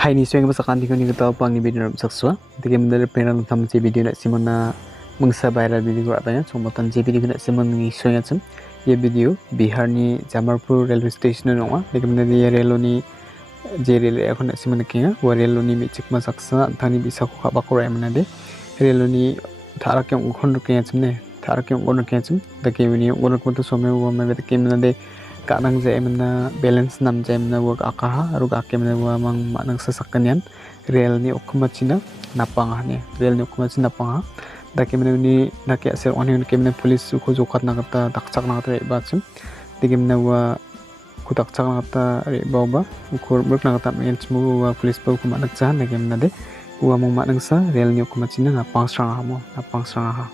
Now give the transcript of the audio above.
Hai ni swing basa kanti kuni kita apa ni video saksua. Tiki mendar penang tam je video nak simona mengsa viral video ko apa ya. Sombatan je video nak simon ni swing atsum. Ye video Bihar ni Jamalpur railway station nonga. Tiki mendar ye rail ni je rail aku nak simon kinga. Wa rail ni micik ma saksa thani bisa ko khaba ko rai manade. Rail ni thara ke ukhon ruke atsum ne. Thara ke ukhon ruke atsum. Tiki ni ukhon ruke to some wa ma tiki mendar kadang je emna balance nam je emna work akaha aru ake emna wa mang manang sasakanian rail ni okmachina napanga ne rail ni okmachina napanga dake emna ni dake asir oni ke emna police ko jokat na kata dakchak na kata bachum dike emna wa ku dakchak na kata re bawba ukur burk na kata men chmu wa police pa ku manak chan dake emna de wa mang manang sa rail ni okmachina napang sanga mo napang sanga